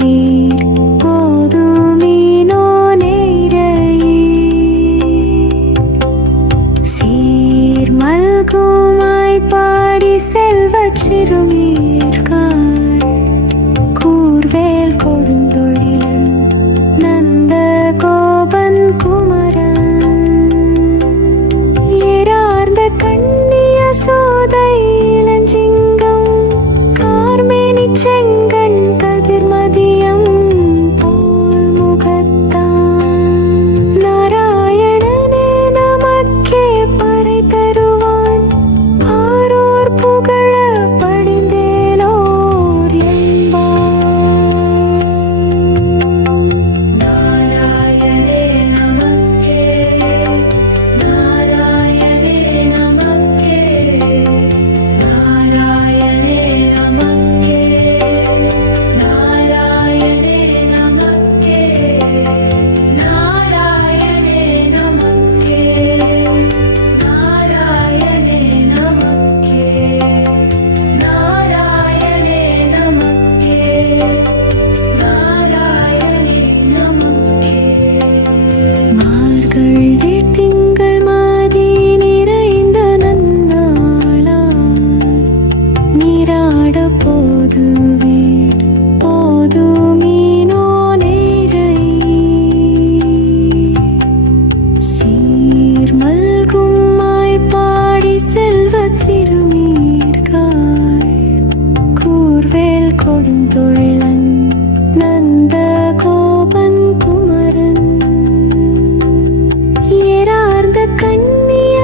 வீர் போதுமீனோ நேரையே சீர் மல்குமாய் பாடி செல்வச் சிறுமீர்காள் கூர்வேல் கொடுந்தொழிலன் நந்த கோபன் குமரன் ஏறார்ந்த கண்ணிய சோதை இளஞ்சிங்கம் கார்மேனி செங்கண் கதிர்மதியம் போல் முகத்தான் நாராயணனே நமக்கே பறை தருவான் ஆரோர் புகழ படிந்தேலோர் என்பார் நாராயணே நமக்கே நாராயணே நமக்கே நாராயணே நமக்கே நாராயணே நமக்கே நாராயணே நமக்கே நாராயணே நமக்கே நாராயணே நமக்கே நாராயணே நமக்கே மார்கழி திங்கள் மாதி நிறைந்த நன்னாளா நீராட போது வீடு போதுமீனோ நேரையே சீர் மல்குமாய் பாடி செல்வச் சிறுமீர்காள் கூர்வேல் கொடுந்தொழிலன் நந்த கோபன் குமரன் ஏறார்ந்த கண்ணிய